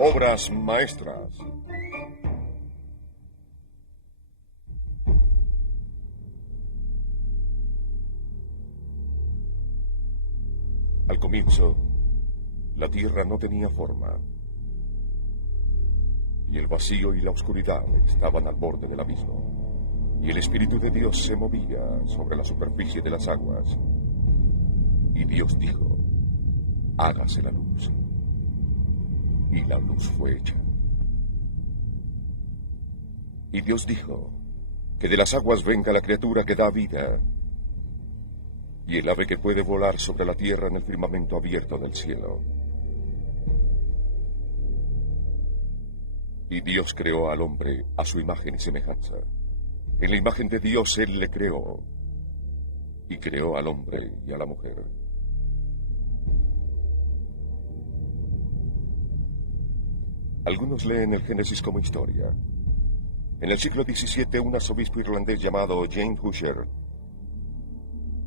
Obras maestras. Al comienzo, la tierra no tenía forma, y el vacío y la oscuridad estaban al borde del abismo, y el Espíritu de Dios se movía sobre la superficie de las aguas. Y Dios dijo: hágase la luz. Y la luz fue hecha. Y Dios dijo: que de las aguas venga la criatura que da vida, y el ave que puede volar sobre la tierra en el firmamento abierto del cielo. Y Dios creó al hombre a su imagen y semejanza. En la imagen de Dios Él le creó, y creó al hombre y a la mujer. Algunos leen el Génesis como historia. En el siglo XVII, un arzobispo irlandés llamado James Ussher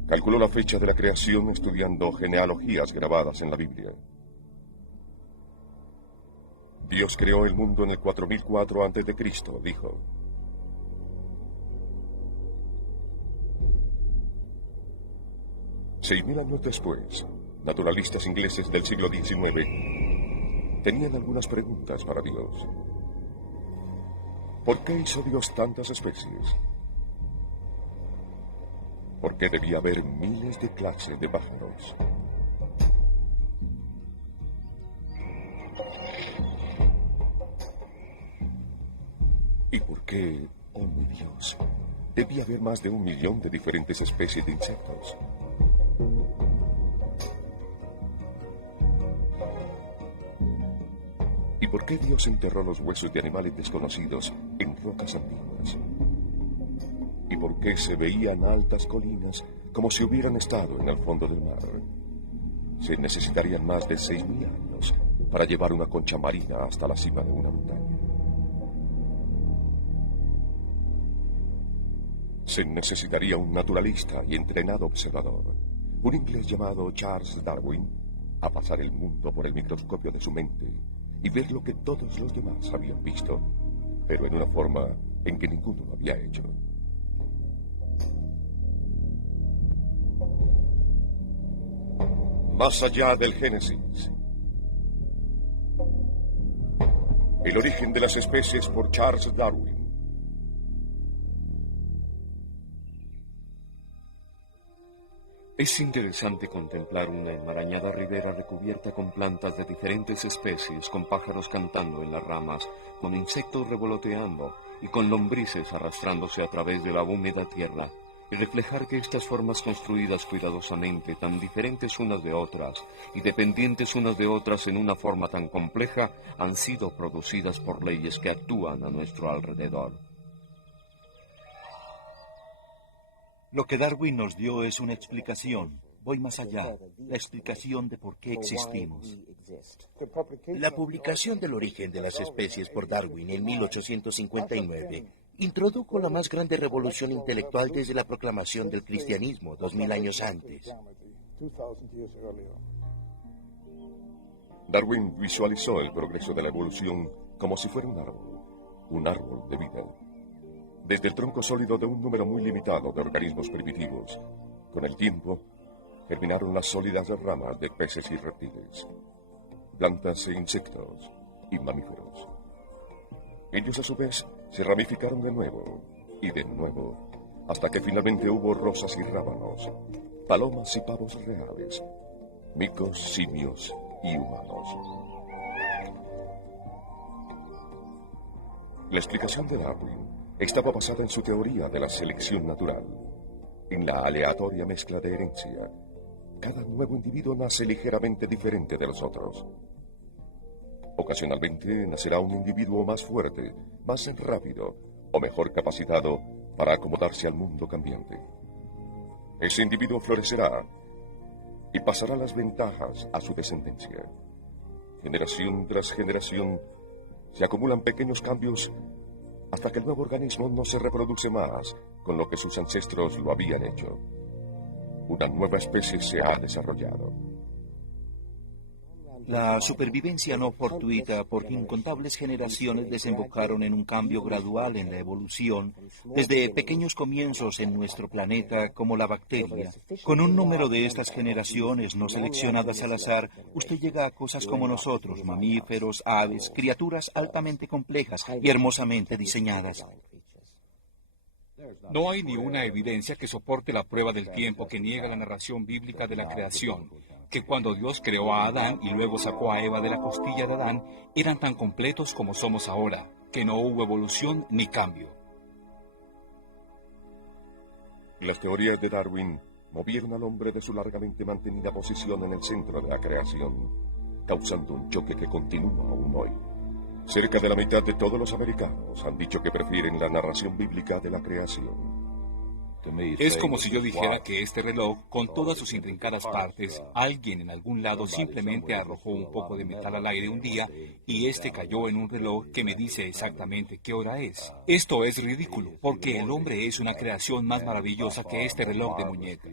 calculó la fecha de la creación estudiando genealogías grabadas en la Biblia. Dios creó el mundo en el 4004 a.C., dijo. Seis mil años después, naturalistas ingleses del siglo XIX tenían algunas preguntas para Dios. ¿Por qué hizo Dios tantas especies? ¿Por qué debía haber miles de clases de pájaros? ¿Y por qué, oh mi Dios, debía haber más de 1 millón de diferentes especies de insectos? ¿Y por qué Dios enterró los huesos de animales desconocidos en rocas antiguas? ¿Y por qué se veían altas colinas como si hubieran estado en el fondo del mar? Se necesitarían más de 6.000 años para llevar una concha marina hasta la cima de una montaña. Se necesitaría un naturalista y entrenado observador, un inglés llamado Charles Darwin, a pasar el mundo por el microscopio de su mente y ver lo que todos los demás habían visto, pero en una forma en que ninguno lo había hecho. Más allá del Génesis. El origen de las especies por Charles Darwin. Es interesante contemplar una enmarañada ribera recubierta con plantas de diferentes especies, con pájaros cantando en las ramas, con insectos revoloteando y con lombrices arrastrándose a través de la húmeda tierra, y reflejar que estas formas construidas cuidadosamente, tan diferentes unas de otras y dependientes unas de otras en una forma tan compleja, han sido producidas por leyes que actúan a nuestro alrededor. Lo que Darwin nos dio es una explicación. Voy más allá, la explicación de por qué existimos. La publicación del origen de las especies por Darwin en 1859 introdujo la más grande revolución intelectual desde la proclamación del cristianismo 2000 años antes. Darwin visualizó el progreso de la evolución como si fuera un árbol de vida. Desde el tronco sólido de un número muy limitado de organismos primitivos, con el tiempo, germinaron las sólidas ramas de peces y reptiles, plantas e insectos y mamíferos. Ellos a su vez se ramificaron de nuevo, hasta que finalmente hubo rosas y rábanos, palomas y pavos reales, micos, simios y humanos. La explicación de Darwin estaba basada en su teoría de la selección natural, en la aleatoria mezcla de herencia. Cada nuevo individuo nace ligeramente diferente de los otros. Ocasionalmente nacerá un individuo más fuerte, más rápido o mejor capacitado para acomodarse al mundo cambiante. Ese individuo florecerá y pasará las ventajas a su descendencia. Generación tras generación se acumulan pequeños cambios hasta que el nuevo organismo no se reproduce más con lo que sus ancestros lo habían hecho. Una nueva especie se ha desarrollado. La supervivencia no fortuita, porque incontables generaciones desembocaron en un cambio gradual en la evolución, desde pequeños comienzos en nuestro planeta como la bacteria. Con un número de estas generaciones no seleccionadas al azar, usted llega a cosas como nosotros, mamíferos, aves, criaturas altamente complejas y hermosamente diseñadas. No hay ni una evidencia que soporte la prueba del tiempo que niega la narración bíblica de la creación, que cuando Dios creó a Adán y luego sacó a Eva de la costilla de Adán, eran tan completos como somos ahora, que no hubo evolución ni cambio. Las teorías de Darwin movieron al hombre de su largamente mantenida posición en el centro de la creación, causando un choque que continúa aún hoy. Cerca de la mitad de todos los americanos han dicho que prefieren la narración bíblica de la creación. Es como si yo dijera que este reloj, con todas sus intrincadas partes, alguien en algún lado simplemente arrojó un poco de metal al aire un día y este cayó en un reloj que me dice exactamente qué hora es. Esto es ridículo, porque el hombre es una creación más maravillosa que este reloj de muñeca.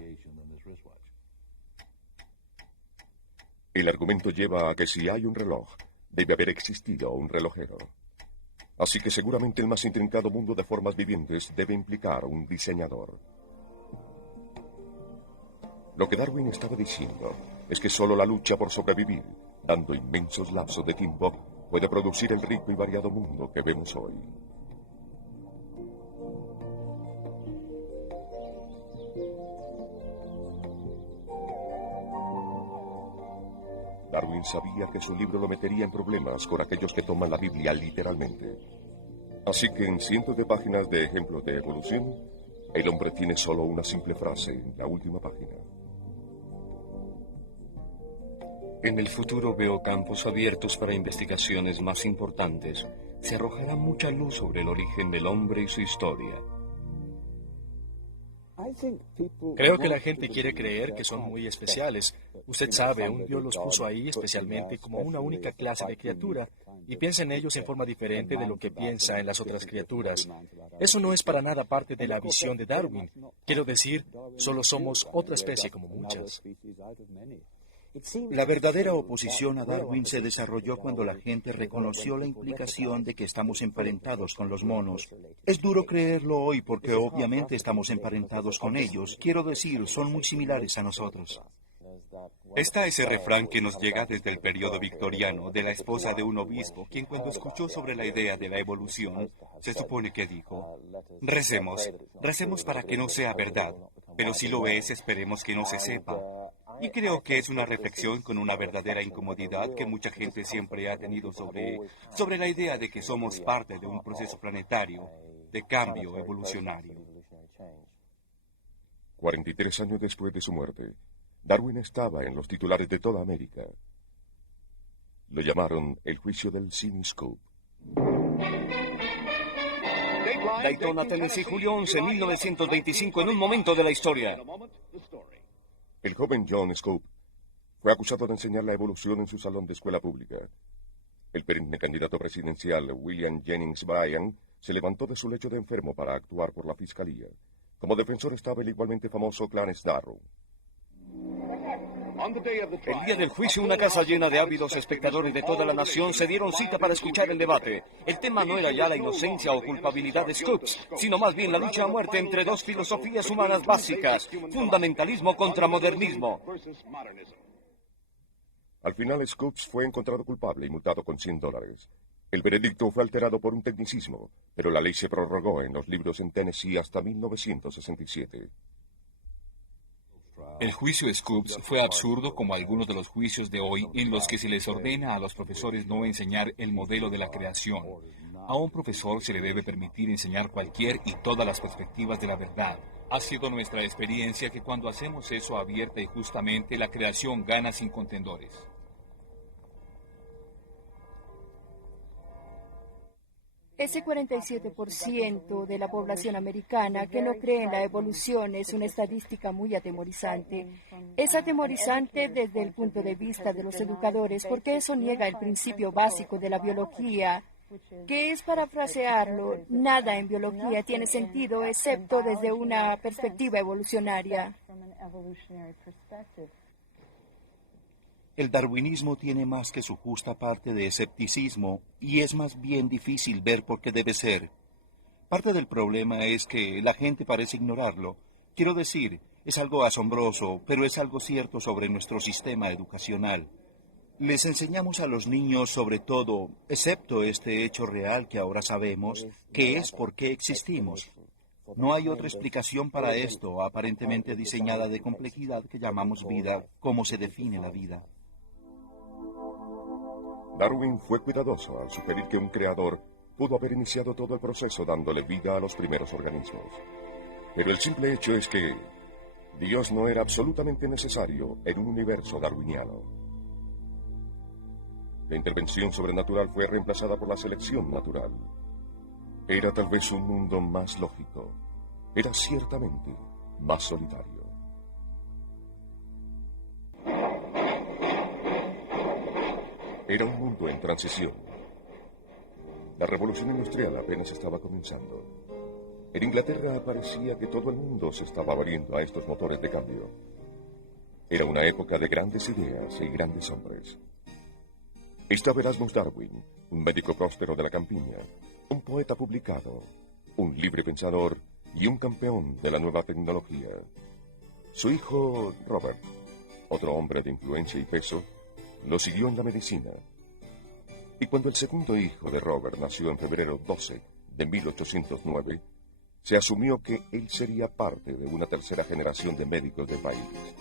El argumento lleva a que si hay un reloj, debe haber existido un relojero. Así que seguramente el más intrincado mundo de formas vivientes debe implicar un diseñador. Lo que Darwin estaba diciendo es que solo la lucha por sobrevivir, dando inmensos lapsos de tiempo, puede producir el rico y variado mundo que vemos hoy. Darwin sabía que su libro lo metería en problemas con aquellos que toman la Biblia literalmente. Así que en cientos de páginas de ejemplos de evolución, el hombre tiene solo una simple frase en la última página. En el futuro veo campos abiertos para investigaciones más importantes. Se arrojará mucha luz sobre el origen del hombre y su historia. Creo que la gente quiere creer que son muy especiales. Usted sabe, un Dios los puso ahí especialmente como una única clase de criatura y piensa en ellos en forma diferente de lo que piensa en las otras criaturas. Eso no es para nada parte de la visión de Darwin. Quiero decir, solo somos otra especie como muchas. La verdadera oposición a Darwin se desarrolló cuando la gente reconoció la implicación de que estamos emparentados con los monos. Es duro creerlo hoy porque obviamente estamos emparentados con ellos. Quiero decir, son muy similares a nosotros. Está ese refrán que nos llega desde el periodo victoriano de la esposa de un obispo, quien cuando escuchó sobre la idea de la evolución, se supone que dijo: recemos para que no sea verdad, pero si lo es, esperemos que no se sepa. Y creo que es una reflexión con una verdadera incomodidad que mucha gente siempre ha tenido sobre la idea de que somos parte de un proceso planetario de cambio evolucionario. 43 años después de su muerte, Darwin estaba en los titulares de toda América. Lo llamaron el juicio del Cinescope. Daytona, Tennessee, julio 11, 1925, en un momento de la historia. El joven John Scope fue acusado de enseñar la evolución en su salón de escuela pública. El perenne candidato presidencial William Jennings Bryan se levantó de su lecho de enfermo para actuar por la fiscalía. Como defensor estaba el igualmente famoso Clarence Darrow. El día del juicio, una casa llena de ávidos espectadores de toda la nación se dieron cita para escuchar el debate. El tema no era ya la inocencia o culpabilidad de Scopes, sino más bien la lucha a muerte entre dos filosofías humanas básicas, fundamentalismo contra modernismo. Al final, Scopes fue encontrado culpable y multado con $100. El veredicto fue alterado por un tecnicismo, pero la ley se prorrogó en los libros en Tennessee hasta 1967. El juicio Scopes fue absurdo como algunos de los juicios de hoy en los que se les ordena a los profesores no enseñar el modelo de la creación. A un profesor se le debe permitir enseñar cualquier y todas las perspectivas de la verdad. Ha sido nuestra experiencia que cuando hacemos eso abierta y justamente, la creación gana sin contendores. Ese 47% de la población americana que no cree en la evolución es una estadística muy atemorizante. Es atemorizante desde el punto de vista de los educadores porque eso niega el principio básico de la biología, que es, parafrasearlo, nada en biología tiene sentido excepto desde una perspectiva evolucionaria. El darwinismo tiene más que su justa parte de escepticismo y es más bien difícil ver por qué debe ser. Parte del problema es que la gente parece ignorarlo. Quiero decir, es algo asombroso, pero es algo cierto sobre nuestro sistema educacional. Les enseñamos a los niños sobre todo, excepto este hecho real que ahora sabemos, que es por qué existimos. No hay otra explicación para esto, aparentemente diseñada de complejidad que llamamos vida, como se define la vida. Darwin fue cuidadoso al sugerir que un creador pudo haber iniciado todo el proceso dándole vida a los primeros organismos. Pero el simple hecho es que Dios no era absolutamente necesario en un universo darwiniano. La intervención sobrenatural fue reemplazada por la selección natural. Era tal vez un mundo más lógico. Era ciertamente más solitario. Era un mundo en transición. La revolución industrial apenas estaba comenzando. En Inglaterra parecía que todo el mundo se estaba abriendo a estos motores de cambio. Era una época de grandes ideas y grandes hombres. Estaba Erasmus Darwin, un médico próspero de la campiña, un poeta publicado, un libre pensador y un campeón de la nueva tecnología. Su hijo, Robert, otro hombre de influencia y peso, lo siguió en la medicina. Y cuando el segundo hijo de Robert nació en febrero 12 de 1809, se asumió que él sería parte de una tercera generación de médicos del país.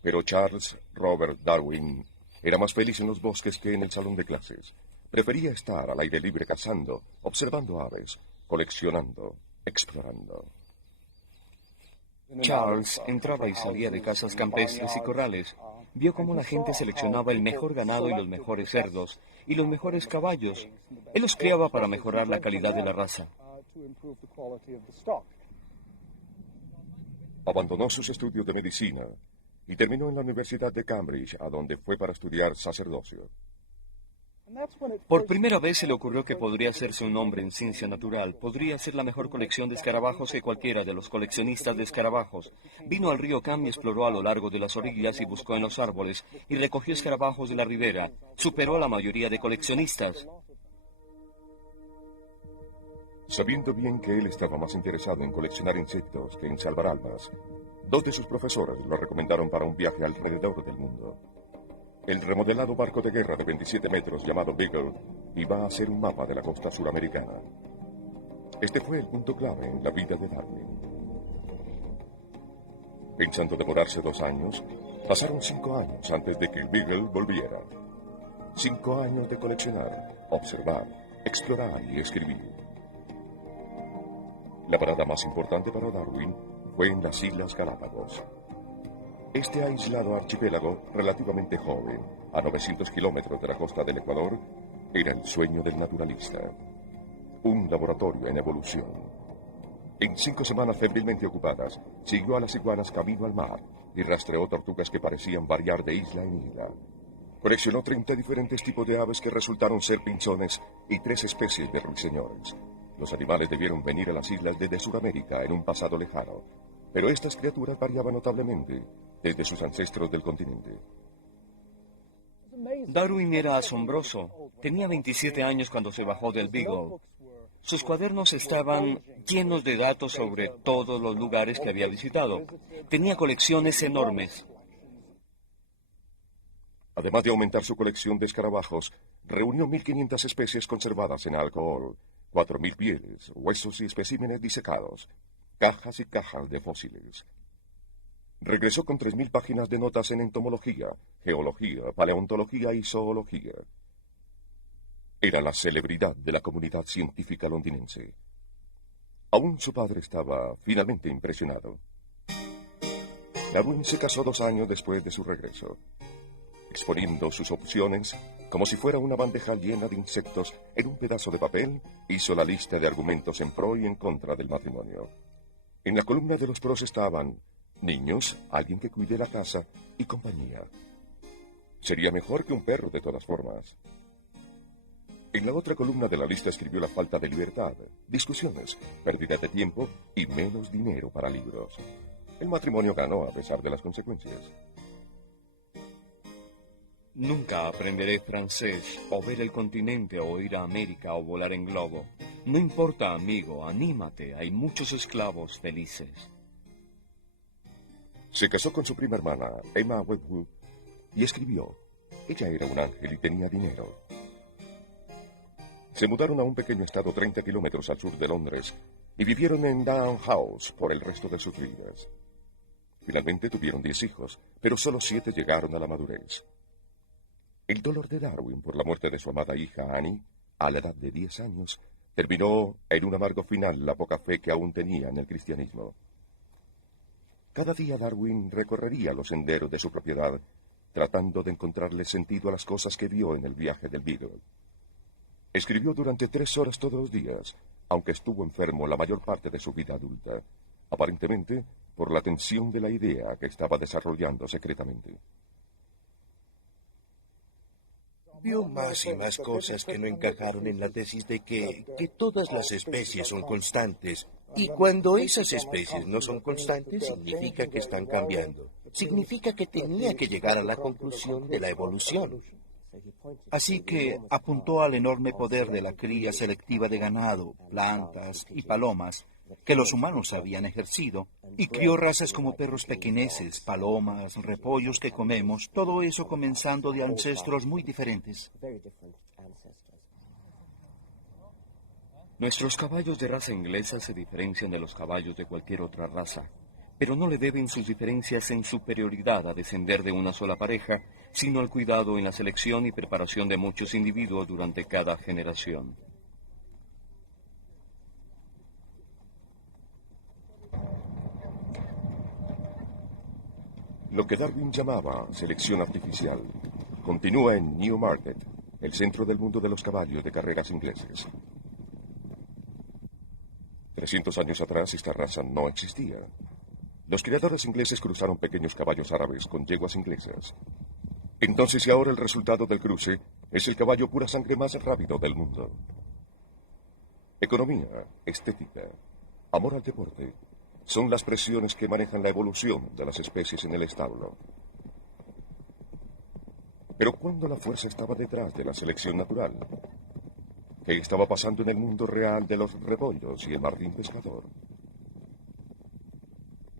Pero Charles Robert Darwin era más feliz en los bosques que en el salón de clases. Prefería estar al aire libre cazando, observando aves, coleccionando, explorando. Charles entraba y salía de casas campestres y corrales. Vio cómo la gente seleccionaba el mejor ganado y los mejores cerdos, y los mejores caballos. Él los criaba para mejorar la calidad de la raza. Abandonó sus estudios de medicina y terminó en la Universidad de Cambridge, a donde fue para estudiar sacerdocio. Por primera vez se le ocurrió que podría hacerse un hombre en ciencia natural. Podría hacer la mejor colección de escarabajos que cualquiera de los coleccionistas de escarabajos. Vino al río Cam y exploró a lo largo de las orillas y buscó en los árboles y recogió escarabajos de la ribera. Superó a la mayoría de coleccionistas. Sabiendo bien que él estaba más interesado en coleccionar insectos que en salvar almas, dos de sus profesores lo recomendaron para un viaje alrededor del mundo. El remodelado barco de guerra de 27 metros llamado Beagle iba a ser un mapa de la costa suramericana. Este fue el punto clave en la vida de Darwin. Pensando demorarse 2 años, pasaron 5 años antes de que el Beagle volviera. 5 años de coleccionar, observar, explorar y escribir. La parada más importante para Darwin fue en las Islas Galápagos. Este aislado archipiélago, relativamente joven, a 900 kilómetros de la costa del Ecuador, era el sueño del naturalista. Un laboratorio en evolución. En 5 semanas febrilmente ocupadas, siguió a las iguanas camino al mar y rastreó tortugas que parecían variar de isla en isla. Coleccionó 30 diferentes tipos de aves que resultaron ser pinzones y 3 especies de ruiseñores. Los animales debieron venir a las islas desde Sudamérica en un pasado lejano, pero estas criaturas variaban notablemente desde sus ancestros del continente. Darwin era asombroso. Tenía 27 años cuando se bajó del Beagle. Sus cuadernos estaban llenos de datos sobre todos los lugares que había visitado. Tenía colecciones enormes. Además de aumentar su colección de escarabajos, reunió 1.500 especies conservadas en alcohol, 4.000 pieles, huesos y especímenes disecados, cajas y cajas de fósiles. Regresó con 3.000 páginas de notas en entomología, geología, paleontología y zoología. Era la celebridad de la comunidad científica londinense. Aún su padre estaba finalmente impresionado. Darwin se casó 2 años después de su regreso. Exponiendo sus opciones, como si fuera una bandeja llena de insectos en un pedazo de papel, hizo la lista de argumentos en pro y en contra del matrimonio. En la columna de los pros estaban niños, alguien que cuide la casa y compañía. Sería mejor que un perro de todas formas. En la otra columna de la lista escribió la falta de libertad, discusiones, pérdida de tiempo y menos dinero para libros. El matrimonio ganó a pesar de las consecuencias. Nunca aprenderé francés, o ver el continente, o ir a América, o volar en globo. No importa, amigo, anímate, hay muchos esclavos felices. Se casó con su prima hermana, Emma Wedgwood, y escribió. Ella era un ángel y tenía dinero. Se mudaron a un pequeño estado 30 kilómetros al sur de Londres y vivieron en Down House por el resto de sus vidas. Finalmente tuvieron 10 hijos, pero solo 7 llegaron a la madurez. El dolor de Darwin por la muerte de su amada hija Annie, a la edad de 10 años, terminó en un amargo final la poca fe que aún tenía en el cristianismo. Cada día Darwin recorrería los senderos de su propiedad, tratando de encontrarle sentido a las cosas que vio en el viaje del Beagle. Escribió durante 3 horas todos los días, aunque estuvo enfermo la mayor parte de su vida adulta, aparentemente por la tensión de la idea que estaba desarrollando secretamente. Vio más y más cosas que no encajaron en la tesis de que todas las especies son constantes. Y cuando esas especies no son constantes, significa que están cambiando. Significa que tenía que llegar a la conclusión de la evolución. Así que apuntó al enorme poder de la cría selectiva de ganado, plantas y palomas que los humanos habían ejercido, y crió razas como perros pequineses, palomas, repollos que comemos, todo eso comenzando de ancestros muy diferentes. Nuestros caballos de raza inglesa se diferencian de los caballos de cualquier otra raza, pero no le deben sus diferencias en superioridad a descender de una sola pareja, sino al cuidado en la selección y preparación de muchos individuos durante cada generación. Lo que Darwin llamaba selección artificial continúa en Newmarket, el centro del mundo de los caballos de carreras ingleses. 300 años atrás esta raza no existía. Los criadores ingleses cruzaron pequeños caballos árabes con yeguas inglesas. Entonces y ahora el resultado del cruce es el caballo pura sangre más rápido del mundo. Economía, estética, amor al deporte, son las presiones que manejan la evolución de las especies en el establo. Pero ¿cuándo la fuerza estaba detrás de la selección natural? ¿Qué estaba pasando en el mundo real de los repollos y el martín pescador?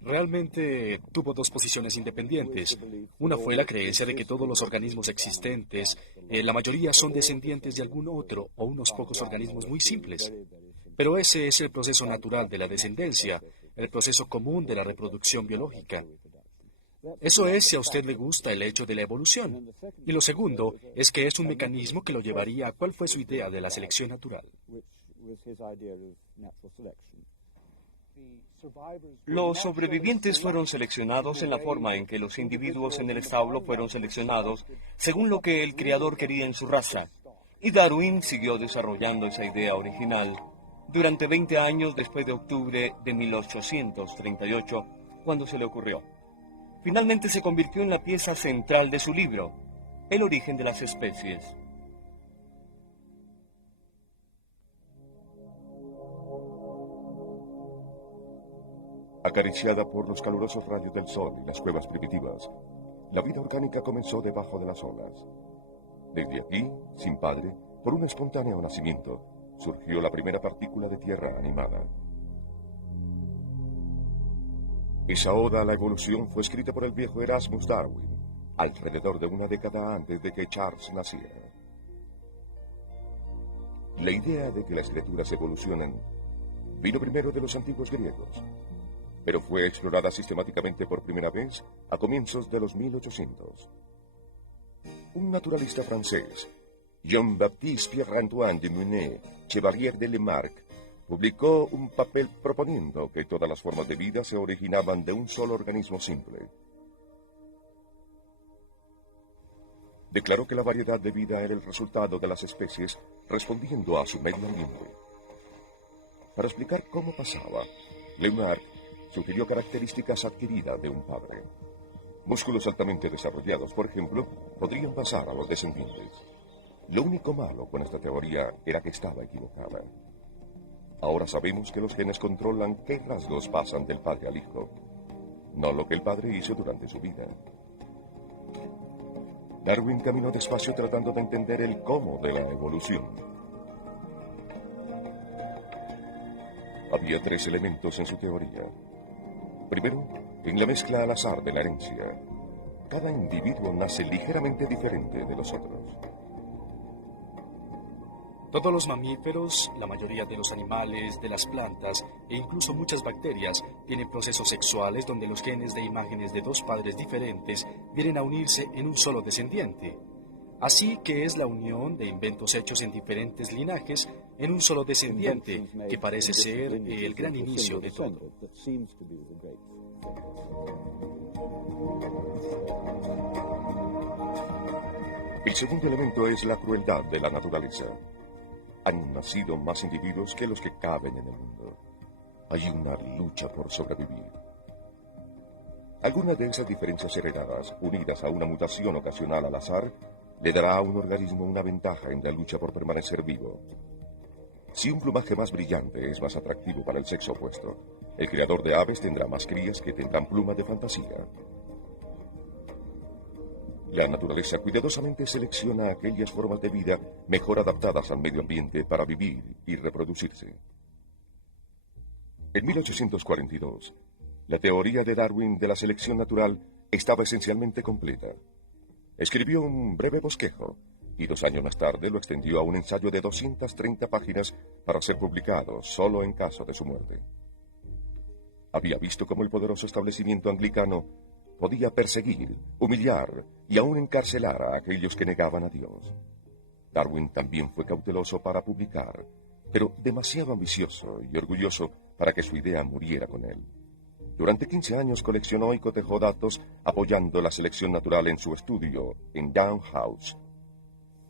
Realmente tuvo dos posiciones independientes. Una fue la creencia de que todos los organismos existentes, la mayoría son descendientes de algún otro o unos pocos organismos muy simples. Pero ese es el proceso natural de la descendencia, el proceso común de la reproducción biológica. Eso es si a usted le gusta el hecho de la evolución. Y lo segundo es que es un mecanismo que lo llevaría a cuál fue su idea de la selección natural. Los sobrevivientes fueron seleccionados en la forma en que los individuos en el establo fueron seleccionados según lo que el criador quería en su raza. Y Darwin siguió desarrollando esa idea original durante 20 años después de octubre de 1838, cuando se le ocurrió. Finalmente se convirtió en la pieza central de su libro, El origen de las especies. Acariciada por los calurosos rayos del sol y las cuevas primitivas, la vida orgánica comenzó debajo de las olas. Desde aquí, sin padre, por un espontáneo nacimiento, surgió la primera partícula de tierra animada. Esa oda a la evolución fue escrita por el viejo Erasmus Darwin, alrededor de una década antes de que Charles naciera. La idea de que las criaturas evolucionen vino primero de los antiguos griegos, pero fue explorada sistemáticamente por primera vez a comienzos de los 1800. Un naturalista francés, Jean-Baptiste Pierre-Antoine de Monet, Chevalier de Lamarck, publicó un papel proponiendo que todas las formas de vida se originaban de un solo organismo simple. Declaró que la variedad de vida era el resultado de las especies respondiendo a su medio ambiente. Para explicar cómo pasaba, Lamarck sugirió características adquiridas de un padre. Músculos altamente desarrollados, por ejemplo, podrían pasar a los descendientes. Lo único malo con esta teoría era que estaba equivocada. Ahora sabemos que los genes controlan qué rasgos pasan del padre al hijo, no lo que el padre hizo durante su vida. Darwin caminó despacio tratando de entender el cómo de la evolución. Había 3 elementos en su teoría. Primero, en la mezcla al azar de la herencia. Cada individuo nace ligeramente diferente de los otros. Todos los mamíferos, la mayoría de los animales, de las plantas e incluso muchas bacterias tienen procesos sexuales donde los genes de imágenes de 2 padres diferentes vienen a unirse en un solo descendiente. Así que es la unión de inventos hechos en diferentes linajes en un solo descendiente, que parece ser el gran inicio de todo. El segundo elemento es la crueldad de la naturaleza. Han nacido más individuos que los que caben en el mundo. Hay una lucha por sobrevivir. Algunas de esas diferencias heredadas, unidas a una mutación ocasional al azar, le dará a un organismo una ventaja en la lucha por permanecer vivo. Si un plumaje más brillante es más atractivo para el sexo opuesto, el criador de aves tendrá más crías que tendrán plumas de fantasía. La naturaleza cuidadosamente selecciona aquellas formas de vida mejor adaptadas al medio ambiente para vivir y reproducirse. En 1842, la teoría de Darwin de la selección natural estaba esencialmente completa. Escribió un breve bosquejo y 2 años más tarde lo extendió a un ensayo de 230 páginas para ser publicado solo en caso de su muerte. Había visto cómo el poderoso establecimiento anglicano podía perseguir, humillar y aún encarcelar a aquellos que negaban a Dios. Darwin también fue cauteloso para publicar, pero demasiado ambicioso y orgulloso para que su idea muriera con él. Durante 15 años coleccionó y cotejó datos apoyando la selección natural en su estudio en Down House.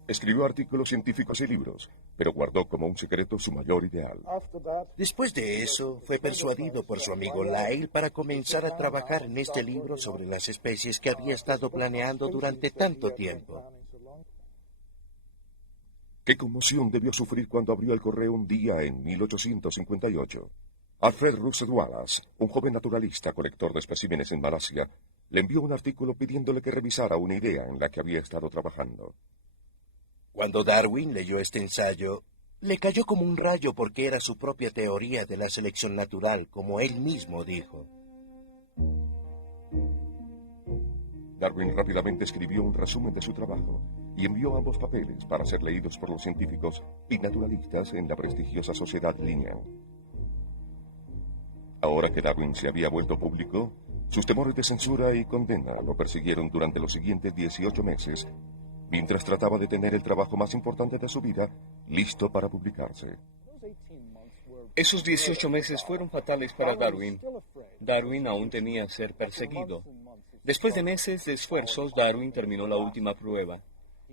Escribió artículos científicos y libros, pero guardó como un secreto su mayor ideal. Después de eso, fue persuadido por su amigo Lyell para comenzar a trabajar en este libro sobre las especies que había estado planeando durante tanto tiempo. ¿Qué conmoción debió sufrir cuando abrió el correo un día en 1858? Alfred Russel Wallace, un joven naturalista colector de especímenes en Malasia, le envió un artículo pidiéndole que revisara una idea en la que había estado trabajando. Cuando Darwin leyó este ensayo, le cayó como un rayo porque era su propia teoría de la selección natural, como él mismo dijo. Darwin rápidamente escribió un resumen de su trabajo y envió ambos papeles para ser leídos por los científicos y naturalistas en la prestigiosa Sociedad Linnean. Ahora que Darwin se había vuelto público, sus temores de censura y condena lo persiguieron durante los siguientes 18 meses, mientras trataba de tener el trabajo más importante de su vida listo para publicarse. Esos 18 meses fueron fatales para Darwin. Darwin aún temía ser perseguido. Después de meses de esfuerzos, Darwin terminó la última prueba.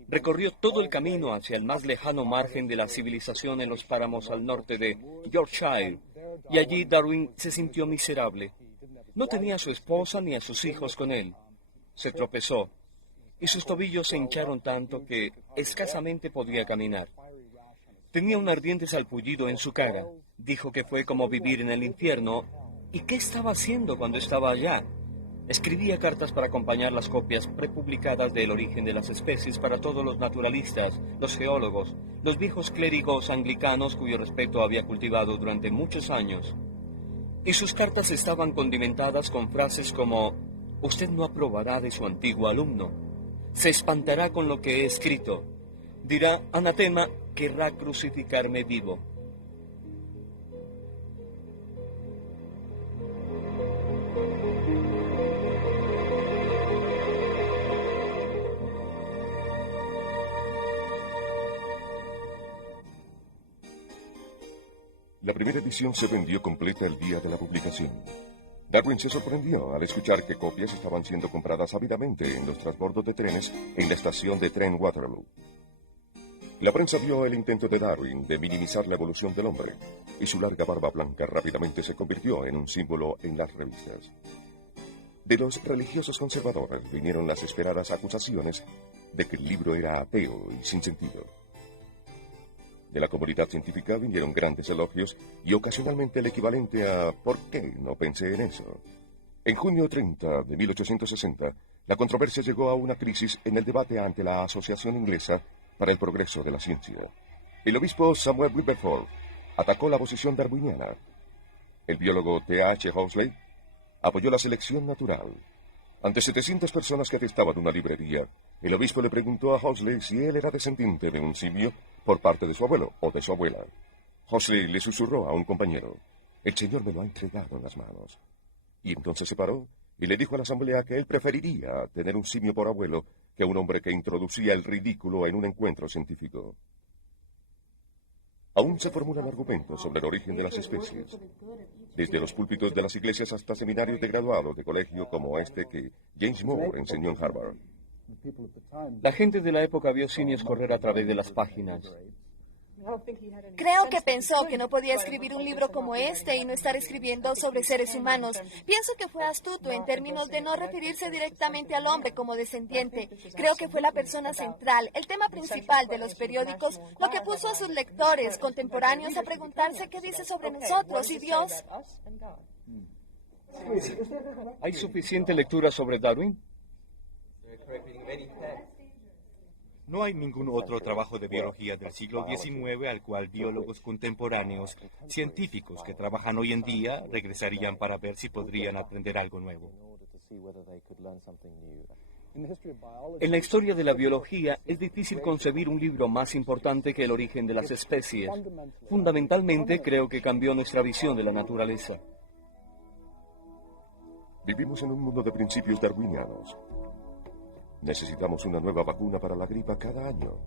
Recorrió todo el camino hacia el más lejano margen de la civilización en los páramos al norte de Yorkshire, y allí Darwin se sintió miserable. No tenía a su esposa ni a sus hijos con él. Se tropezó, y sus tobillos se hincharon tanto que escasamente podía caminar. Tenía un ardiente salpullido en su cara. Dijo que fue como vivir en el infierno. ¿Y qué estaba haciendo cuando estaba allá? Escribía cartas para acompañar las copias prepublicadas de El origen de las especies para todos los naturalistas, los geólogos, los viejos clérigos anglicanos cuyo respeto había cultivado durante muchos años. Y sus cartas estaban condimentadas con frases como: «Usted no aprobará de su antiguo alumno. Se espantará con lo que he escrito. Dirá, anatema, querrá crucificarme vivo». La primera edición se vendió completa el día de la publicación. Darwin se sorprendió al escuchar que copias estaban siendo compradas ávidamente en los transbordos de trenes en la estación de tren Waterloo. La prensa vio el intento de Darwin de minimizar la evolución del hombre, y su larga barba blanca rápidamente se convirtió en un símbolo en las revistas. De los religiosos conservadores vinieron las esperadas acusaciones de que el libro era ateo y sin sentido. De la comunidad científica vinieron grandes elogios y ocasionalmente el equivalente a «¿por qué no pensé en eso?». En junio 30 de 1860, la controversia llegó a una crisis en el debate ante la Asociación Inglesa para el Progreso de la Ciencia. El obispo Samuel Wilberforce atacó la posición darwiniana. El biólogo T.H. Huxley apoyó la selección natural. Ante 700 personas que atestaban una librería, el obispo le preguntó a Huxley si él era descendiente de un simio por parte de su abuelo o de su abuela. Huxley le susurró a un compañero: «El Señor me lo ha entregado en las manos». Y entonces se paró y le dijo a la asamblea que él preferiría tener un simio por abuelo que un hombre que introducía el ridículo en un encuentro científico. Aún se formulan argumentos sobre el origen de las especies, desde los púlpitos de las iglesias hasta seminarios de graduados de colegio como este que James Moore enseñó en Harvard. La gente de la época vio simios correr a través de las páginas. Creo que pensó que no podía escribir un libro como este y no estar escribiendo sobre seres humanos. Pienso que fue astuto en términos de no referirse directamente al hombre como descendiente. Creo que fue la persona central, el tema principal de los periódicos, lo que puso a sus lectores contemporáneos a preguntarse qué dice sobre nosotros y Dios. ¿Hay suficiente lectura sobre Darwin? No hay ningún otro trabajo de biología del siglo XIX al cual biólogos contemporáneos, científicos que trabajan hoy en día, regresarían para ver si podrían aprender algo nuevo. En la historia de la biología es difícil concebir un libro más importante que El origen de las especies. Fundamentalmente creo que cambió nuestra visión de la naturaleza. Vivimos en un mundo de principios darwinianos. Necesitamos una nueva vacuna para la gripa cada año.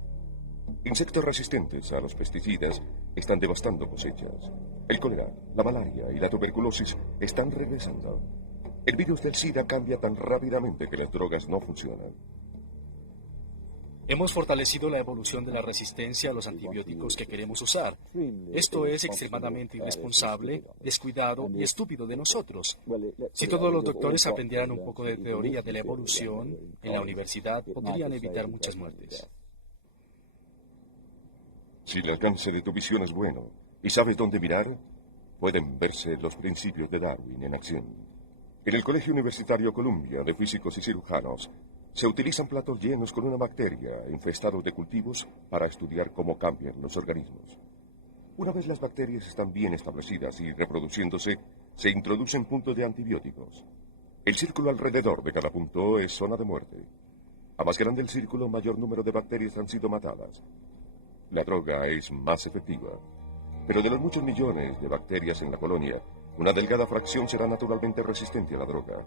Insectos resistentes a los pesticidas están devastando cosechas. El cólera, la malaria y la tuberculosis están regresando. El virus del SIDA cambia tan rápidamente que las drogas no funcionan. Hemos fortalecido la evolución de la resistencia a los antibióticos que queremos usar. Esto es extremadamente irresponsable, descuidado y estúpido de nosotros. Si todos los doctores aprendieran un poco de teoría de la evolución en la universidad, podrían evitar muchas muertes. Si el alcance de tu visión es bueno y sabes dónde mirar, pueden verse los principios de Darwin en acción. En el Colegio Universitario Columbia de Físicos y Cirujanos, se utilizan platos llenos con una bacteria infestados de cultivos para estudiar cómo cambian los organismos. Una vez las bacterias están bien establecidas y reproduciéndose, se introducen puntos de antibióticos. El círculo alrededor de cada punto es zona de muerte. A más grande el círculo, mayor número de bacterias han sido matadas. La droga es más efectiva, pero de los muchos millones de bacterias en la colonia, una delgada fracción será naturalmente resistente a la droga.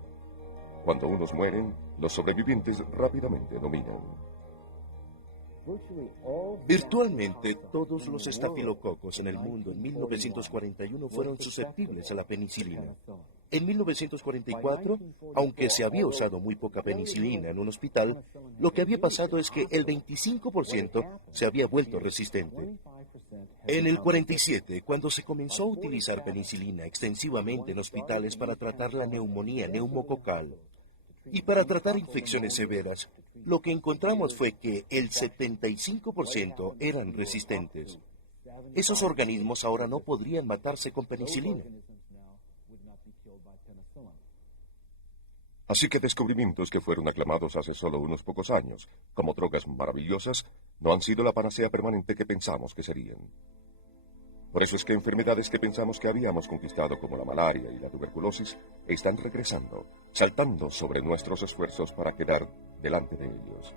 Cuando unos mueren, los sobrevivientes rápidamente dominan. Virtualmente todos los estafilococos en el mundo en 1941 fueron susceptibles a la penicilina. En 1944, aunque se había usado muy poca penicilina en un hospital, lo que había pasado es que el 25% se había vuelto resistente. En el 47, cuando se comenzó a utilizar penicilina extensivamente en hospitales para tratar la neumonía neumococal y para tratar infecciones severas, lo que encontramos fue que el 75% eran resistentes. Esos organismos ahora no podrían matarse con penicilina. Así que descubrimientos que fueron aclamados hace solo unos pocos años, como drogas maravillosas, no han sido la panacea permanente que pensamos que serían. Por eso es que enfermedades que pensamos que habíamos conquistado, como la malaria y la tuberculosis, están regresando, saltando sobre nuestros esfuerzos para quedar delante de ellos.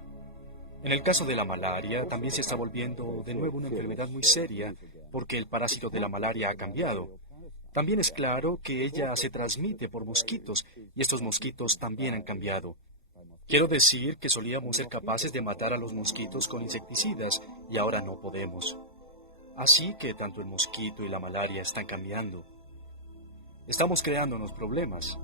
En el caso de la malaria, también se está volviendo de nuevo una enfermedad muy seria, porque el parásito de la malaria ha cambiado. También es claro que ella se transmite por mosquitos, y estos mosquitos también han cambiado. Quiero decir que solíamos ser capaces de matar a los mosquitos con insecticidas, y ahora no podemos. Así que tanto el mosquito y la malaria están cambiando. Estamos creándonos problemas.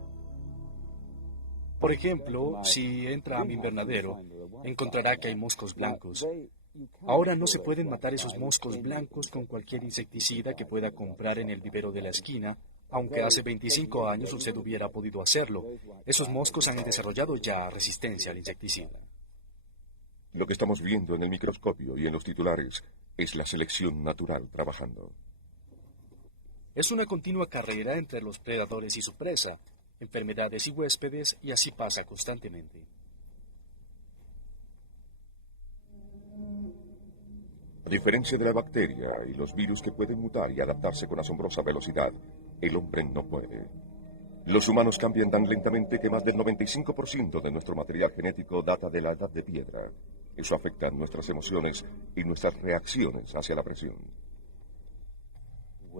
Por ejemplo, si entra a mi invernadero, encontrará que hay moscos blancos. Ahora no se pueden matar esos moscos blancos con cualquier insecticida que pueda comprar en el vivero de la esquina, aunque hace 25 años usted hubiera podido hacerlo. Esos moscos han desarrollado ya resistencia al insecticida. Lo que estamos viendo en el microscopio y en los titulares es la selección natural trabajando. Es una continua carrera entre los predadores y su presa, enfermedades y huéspedes, y así pasa constantemente. A diferencia de la bacteria y los virus que pueden mutar y adaptarse con asombrosa velocidad, el hombre no puede. Los humanos cambian tan lentamente que más del 95% de nuestro material genético data de la edad de piedra. Eso afecta nuestras emociones y nuestras reacciones hacia la presión.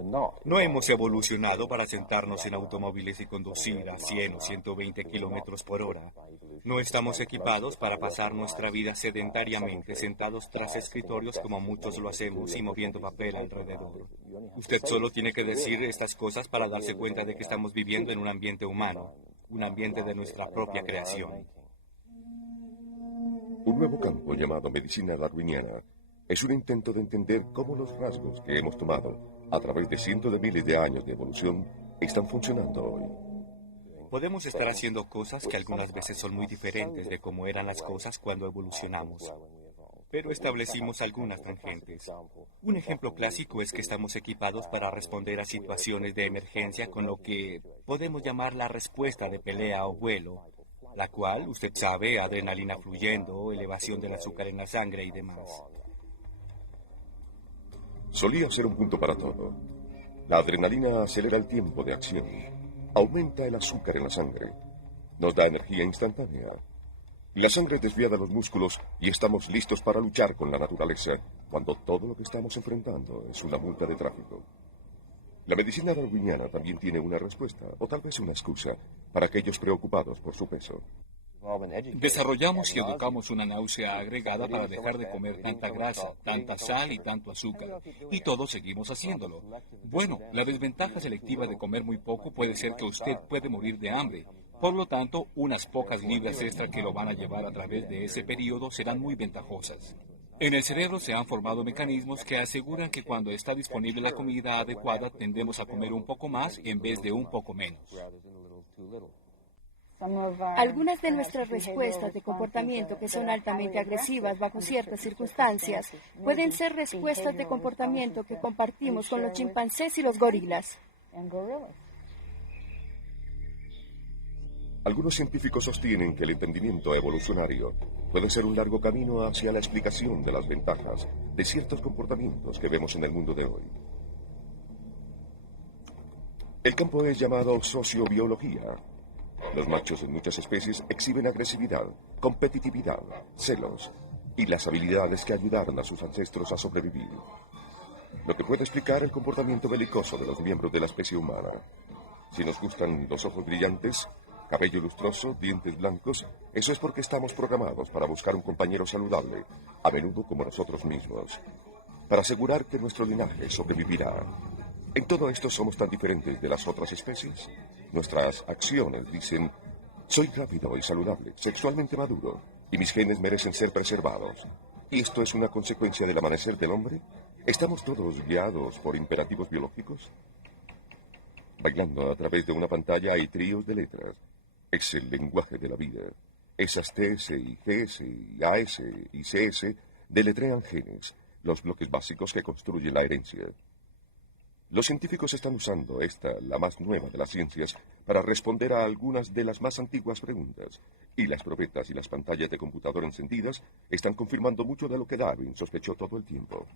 No hemos evolucionado para sentarnos en automóviles y conducir a 100 o 120 kilómetros por hora. No estamos equipados para pasar nuestra vida sedentariamente sentados tras escritorios como muchos lo hacemos y moviendo papel alrededor. Usted solo tiene que decir estas cosas para darse cuenta de que estamos viviendo en un ambiente humano, un ambiente de nuestra propia creación. Un nuevo campo llamado medicina darwiniana es un intento de entender cómo los rasgos que hemos tomado a través de cientos de miles de años de evolución están funcionando hoy. Podemos estar haciendo cosas que algunas veces son muy diferentes de cómo eran las cosas cuando evolucionamos, pero establecimos algunas tangentes. Un ejemplo clásico es que estamos equipados para responder a situaciones de emergencia con lo que podemos llamar la respuesta de pelea o vuelo, la cual, usted sabe, adrenalina fluyendo, elevación del azúcar en la sangre y demás. Solía ser un punto para todo. La adrenalina acelera el tiempo de acción, aumenta el azúcar en la sangre, nos da energía instantánea. La sangre es desviada a los músculos y estamos listos para luchar con la naturaleza cuando todo lo que estamos enfrentando es una multa de tráfico. La medicina darwiniana también tiene una respuesta, o tal vez una excusa, para aquellos preocupados por su peso. Desarrollamos y educamos una náusea agregada para dejar de comer tanta grasa, tanta sal y tanto azúcar. Y todos seguimos haciéndolo. Bueno, la desventaja selectiva de comer muy poco puede ser que usted puede morir de hambre. Por lo tanto, unas pocas libras extra que lo van a llevar a través de ese periodo serán muy ventajosas. En el cerebro se han formado mecanismos que aseguran que cuando está disponible la comida adecuada tendemos a comer un poco más en vez de un poco menos. Algunas de nuestras respuestas de comportamiento que son altamente agresivas bajo ciertas circunstancias pueden ser respuestas de comportamiento que compartimos con los chimpancés y los gorilas. Algunos científicos sostienen que el entendimiento evolucionario puede ser un largo camino hacia la explicación de las ventajas de ciertos comportamientos que vemos en el mundo de hoy. El campo es llamado sociobiología. Los machos en muchas especies exhiben agresividad, competitividad, celos y las habilidades que ayudaron a sus ancestros a sobrevivir. Lo que puede explicar el comportamiento belicoso de los miembros de la especie humana. Si nos gustan los ojos brillantes, cabello lustroso, dientes blancos, eso es porque estamos programados para buscar un compañero saludable, a menudo como nosotros mismos, para asegurar que nuestro linaje sobrevivirá. En todo esto somos tan diferentes de las otras especies. Nuestras acciones dicen, soy rápido y saludable, sexualmente maduro, y mis genes merecen ser preservados. ¿Y esto es una consecuencia del amanecer del hombre? ¿Estamos todos guiados por imperativos biológicos? Bailando a través de una pantalla hay tríos de letras. Es el lenguaje de la vida. Esas TS y GS y AS y CS deletrean genes, los bloques básicos que construyen la herencia. Los científicos están usando esta, la más nueva de las ciencias, para responder a algunas de las más antiguas preguntas. Y las probetas y las pantallas de computador encendidas están confirmando mucho de lo que Darwin sospechó todo el tiempo.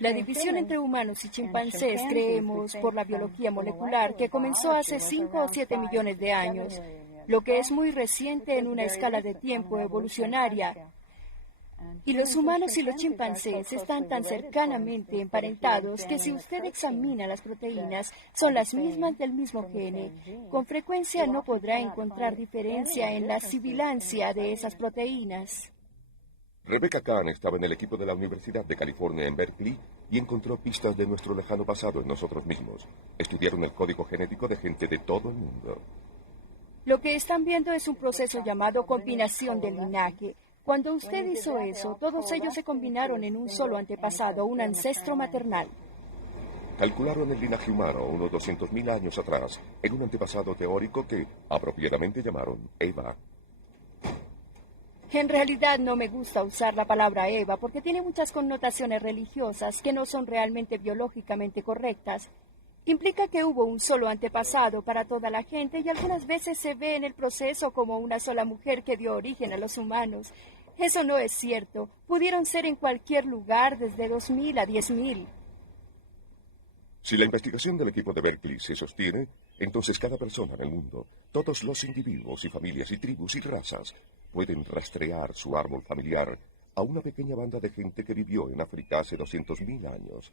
La división entre humanos y chimpancés, creemos, por la biología molecular, que comenzó hace 5 o 7 millones de años, lo que es muy reciente en una escala de tiempo evolucionaria. Y los humanos y los chimpancés están tan cercanamente emparentados que si usted examina las proteínas, son las mismas del mismo gene. Con frecuencia no podrá encontrar diferencia en la sibilancia de esas proteínas. Rebecca Kahn estaba en el equipo de la Universidad de California en Berkeley y encontró pistas de nuestro lejano pasado en nosotros mismos. Estudiaron el código genético de gente de todo el mundo. Lo que están viendo es un proceso llamado combinación del linaje. Cuando usted hizo eso, todos ellos se combinaron en un solo antepasado, un ancestro maternal. Calcularon el linaje humano unos 200.000 años atrás, en un antepasado teórico que apropiadamente llamaron Eva. En realidad no me gusta usar la palabra Eva porque tiene muchas connotaciones religiosas que no son realmente biológicamente correctas. Implica que hubo un solo antepasado para toda la gente y algunas veces se ve en el proceso como una sola mujer que dio origen a los humanos. Eso no es cierto. Pudieron ser en cualquier lugar desde 2000 a 10.000. Si la investigación del equipo de Berkeley se sostiene, entonces cada persona en el mundo, todos los individuos y familias y tribus y razas, pueden rastrear su árbol familiar a una pequeña banda de gente que vivió en África hace 200.000 años.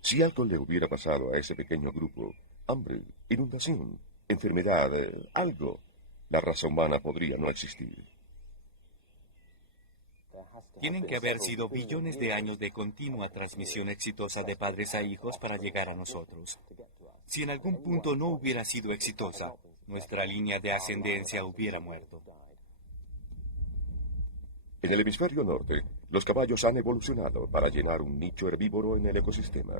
Si algo le hubiera pasado a ese pequeño grupo, hambre, inundación, enfermedad, algo, la raza humana podría no existir. Tienen que haber sido billones de años de continua transmisión exitosa de padres a hijos para llegar a nosotros. Si en algún punto no hubiera sido exitosa, nuestra línea de ascendencia hubiera muerto. En el hemisferio norte, los caballos han evolucionado para llenar un nicho herbívoro en el ecosistema.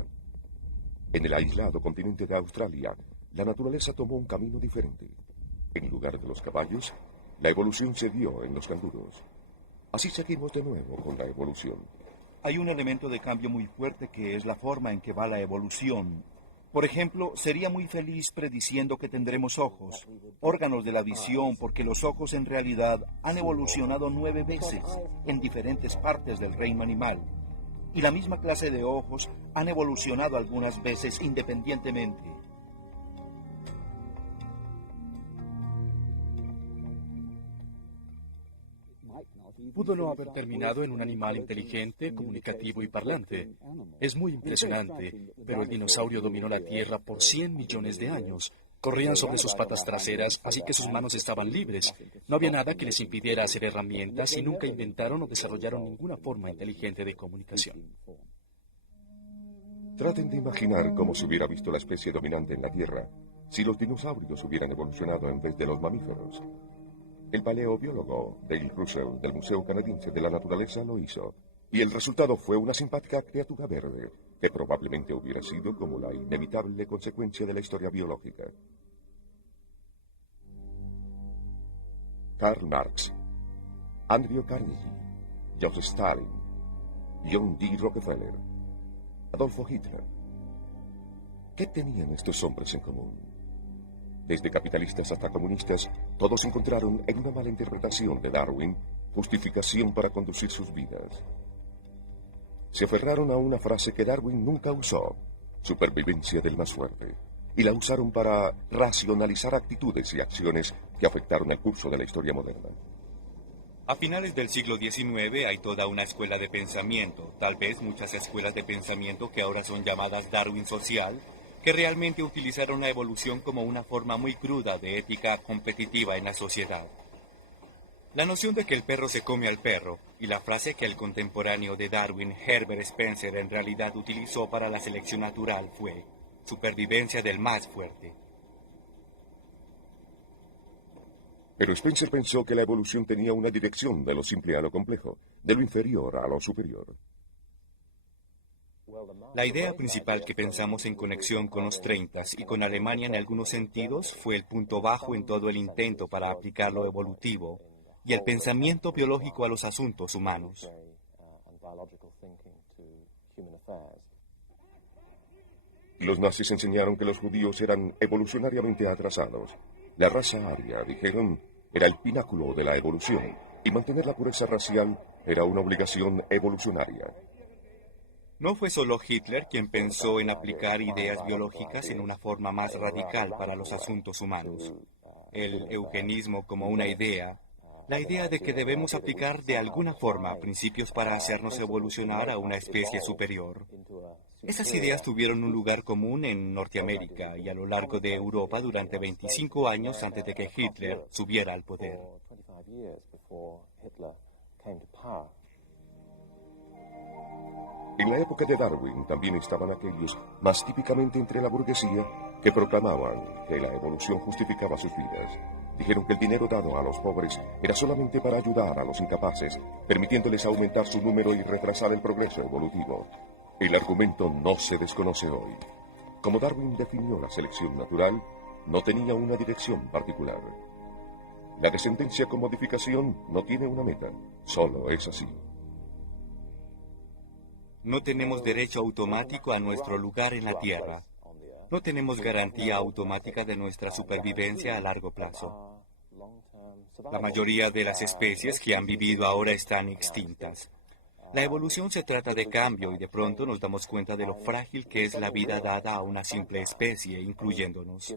En el aislado continente de Australia, la naturaleza tomó un camino diferente. En lugar de los caballos, la evolución se dio en los canguros. Así seguimos de nuevo con la evolución. Hay un elemento de cambio muy fuerte que es la forma en que va la evolución. Por ejemplo, sería muy feliz prediciendo que tendremos ojos, órganos de la visión, porque los ojos en realidad han evolucionado 9 veces en diferentes partes del reino animal. Y la misma clase de ojos han evolucionado algunas veces independientemente. Pudo no haber terminado en un animal inteligente, comunicativo y parlante. Es muy impresionante, pero el dinosaurio dominó la Tierra por 100 millones de años. Corrían sobre sus patas traseras, así que sus manos estaban libres. No había nada que les impidiera hacer herramientas y nunca inventaron o desarrollaron ninguna forma inteligente de comunicación. Traten de imaginar cómo se hubiera visto la especie dominante en la Tierra si los dinosaurios hubieran evolucionado en vez de los mamíferos. El paleobiólogo Dale Russell del Museo Canadiense de la Naturaleza lo hizo, y el resultado fue una simpática criatura verde, que probablemente hubiera sido como la inevitable consecuencia de la historia biológica. Karl Marx, Andrew Carnegie, Joseph Stalin, John D. Rockefeller, Adolfo Hitler. ¿Qué tenían estos hombres en común? Desde capitalistas hasta comunistas, todos encontraron en una mala interpretación de Darwin justificación para conducir sus vidas. Se aferraron a una frase que Darwin nunca usó, supervivencia del más fuerte, y la usaron para racionalizar actitudes y acciones que afectaron el curso de la historia moderna. A finales del siglo XIX hay toda una escuela de pensamiento, tal vez muchas escuelas de pensamiento que ahora son llamadas Darwin social, que realmente utilizaron la evolución como una forma muy cruda de ética competitiva en la sociedad. La noción de que el perro se come al perro, y la frase que el contemporáneo de Darwin, Herbert Spencer, en realidad utilizó para la selección natural fue supervivencia del más fuerte. Pero Spencer pensó que la evolución tenía una dirección de lo simple a lo complejo, de lo inferior a lo superior. La idea principal que pensamos en conexión con los 30s y con Alemania en algunos sentidos fue el punto bajo en todo el intento para aplicar lo evolutivo y el pensamiento biológico a los asuntos humanos. Los nazis enseñaron que los judíos eran evolucionariamente atrasados. La raza aria, dijeron, era el pináculo de la evolución, y mantener la pureza racial era una obligación evolucionaria. No fue solo Hitler quien pensó en aplicar ideas biológicas en una forma más radical para los asuntos humanos. El eugenismo como una idea, la idea de que debemos aplicar de alguna forma principios para hacernos evolucionar a una especie superior. Esas ideas tuvieron un lugar común en Norteamérica y a lo largo de Europa durante 25 años antes de que Hitler subiera al poder. En la época de Darwin también estaban aquellos, más típicamente entre la burguesía, que proclamaban que la evolución justificaba sus vidas. Dijeron que el dinero dado a los pobres era solamente para ayudar a los incapaces, permitiéndoles aumentar su número y retrasar el progreso evolutivo. El argumento no se desconoce hoy. Como Darwin definió la selección natural, no tenía una dirección particular. La descendencia con modificación no tiene una meta, solo es así. No tenemos derecho automático a nuestro lugar en la Tierra. No tenemos garantía automática de nuestra supervivencia a largo plazo. La mayoría de las especies que han vivido ahora están extintas. La evolución se trata de cambio y de pronto nos damos cuenta de lo frágil que es la vida dada a una simple especie, incluyéndonos.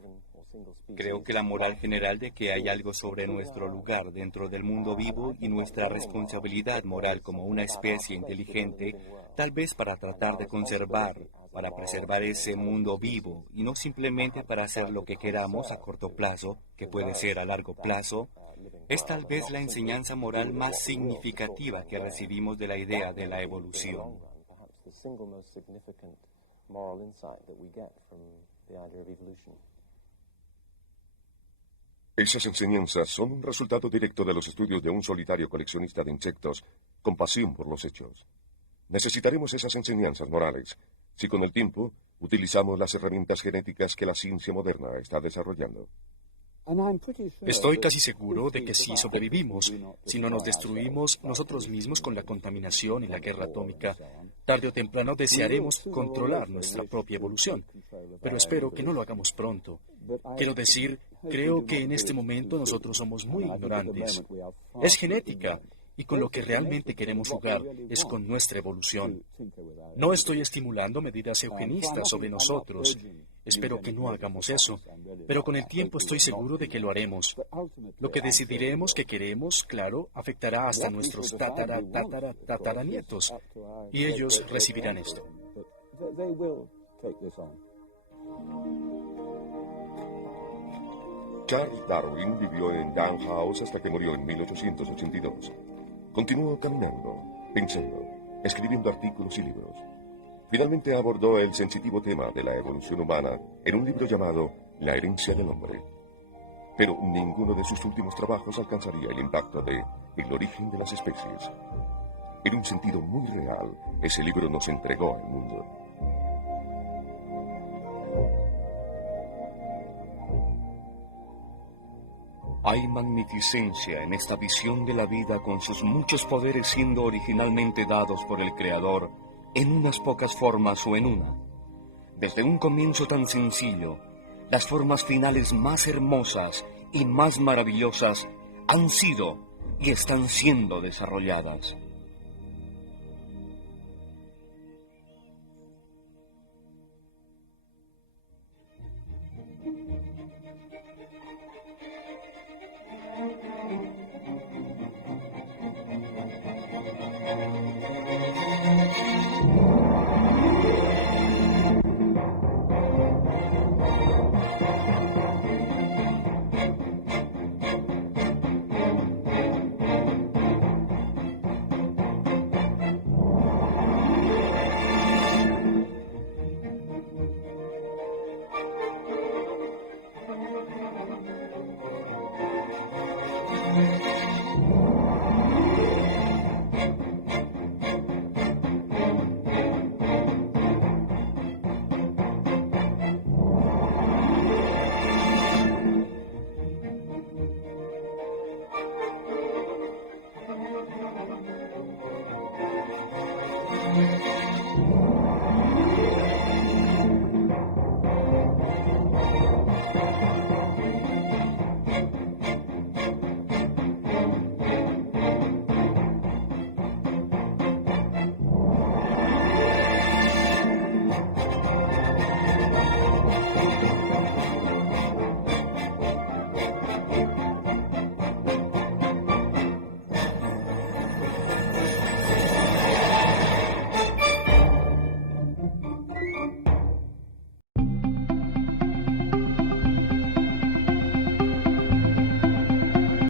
Creo que la moral general de que hay algo sobre nuestro lugar dentro del mundo vivo y nuestra responsabilidad moral como una especie inteligente, tal vez para tratar de conservar, para preservar ese mundo vivo y no simplemente para hacer lo que queramos a corto plazo, que puede ser a largo plazo, es tal vez la enseñanza moral más significativa que recibimos de la idea de la evolución. Esas enseñanzas son un resultado directo de los estudios de un solitario coleccionista de insectos con pasión por los hechos. Necesitaremos esas enseñanzas morales si con el tiempo utilizamos las herramientas genéticas que la ciencia moderna está desarrollando. Estoy casi seguro de que si sobrevivimos, si no nos destruimos nosotros mismos con la contaminación y la guerra atómica, tarde o temprano desearemos controlar nuestra propia evolución. Pero espero que no lo hagamos pronto. Quiero decir, creo que en este momento nosotros somos muy ignorantes. Es genética, y con lo que realmente queremos jugar es con nuestra evolución. No estoy estimulando medidas eugenistas sobre nosotros. Espero que no hagamos eso, pero con el tiempo estoy seguro de que lo haremos. Lo que decidiremos que queremos, claro, afectará hasta nuestros tataranietos, y ellos recibirán esto. Charles Darwin vivió en Down House hasta que murió en 1882. Continuó caminando, pensando, escribiendo artículos y libros. Finalmente abordó el sensitivo tema de la evolución humana en un libro llamado La herencia del hombre. Pero ninguno de sus últimos trabajos alcanzaría el impacto de El origen de las especies. En un sentido muy real, ese libro nos entregó al mundo. Hay magnificencia en esta visión de la vida con sus muchos poderes siendo originalmente dados por el Creador en unas pocas formas o en una. Desde un comienzo tan sencillo, las formas finales más hermosas y más maravillosas han sido y están siendo desarrolladas.